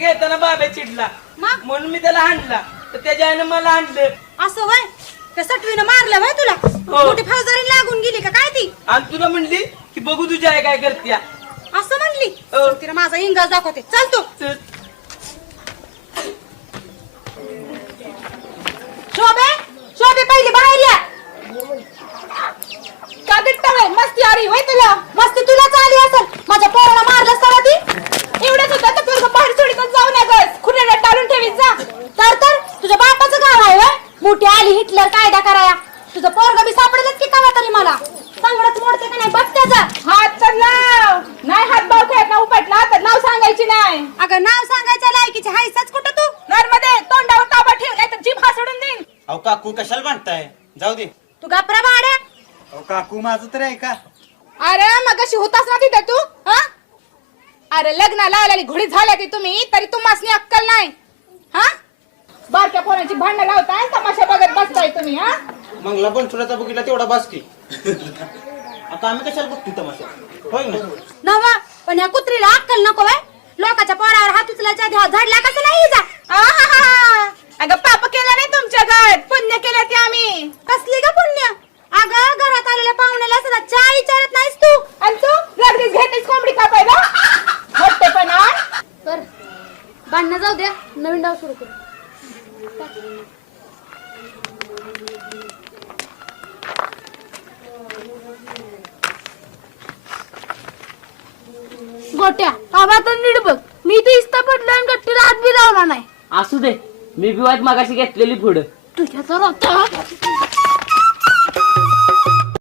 घेताना बाबा चिडला म्हणून मी त्याला हाणला तर त्याच्या आईनं मला हाणलं असं वय त्या सटवीनं मारलं वय तुला मोठी फौजदारी लागून गेली का काय ती आणि तुला म्हणली की बघू तुझी आई काय करते असं म्हणली तिला माझा इंगाज दाखवते चल तू शोभे पहिली बाहेर या का दिट्टा मस्ती आली वय तुला मस्ती तुलाच आली असेल माझ्या पोराला मारलं सरा ती एवढंच होतं तर पोरगं बाहेर सोडीतच जाऊ नकस खुर्याला टाळून ठेवीत जा तर तुझ्या बापाचं गाव आहे वय मोठी आली हिटलर कायदा कराया तुझं पोरगं बी सापडेलच की कावा तरी मला चांगलंच मोडते का नाही बघ त्याचा हात तर लाव नाही हात भाव खेळत ना उपटला तर नाव सांगायची नाही अगं नाव सांगायच्या लायकीची हायसच कुठं तू नरमध्ये तोंडावर ताबा ठेव नाही तर जीभ हासडून देईन अहो काकू कशाला म्हणताय जाऊ दे तू गप्रा भाड्या अहो काकू माझं तर आहे का अरे मगाशी होतास ना तिथे तू हा अरे लग्नाला आलेली घोडी झाल्या ती तुम्ही तरी तुम्हाला अक्कल नाही हा बारक्या पोरांची भांडणं लावताय तमाशा बघत बसताय तुम्ही हा मंगला पण तुला बघितला तेवढा बास की आता आम्ही कशाला बघतो तमाशा होय ना नवा पण या कुत्रीला अक्कल नको बाय लोकांच्या पोरावर हात उचलायच्या आधी हात झाडला कसं नाही जा अगं पाप केलं नाही तुमच्या घरात पुण्य केलं ते आम्ही कसली ग पुण्य अगं घरात आलेल्या पाहुण्याला सदा चहा विचारत नाहीस तू आणि तू लगेच घेतेस कोंबडी कापायला मोठे पण कर भांडणं जाऊ द्या नवीन डाव सुरू करू गोट्या बाबा तर नीट बघ मी ते इस्ता पडलो आणि गट्टीला हात बी लावला नाही असू दे मी बी वाट मागाशी घेतलेली पुढं तुझ्या तर आता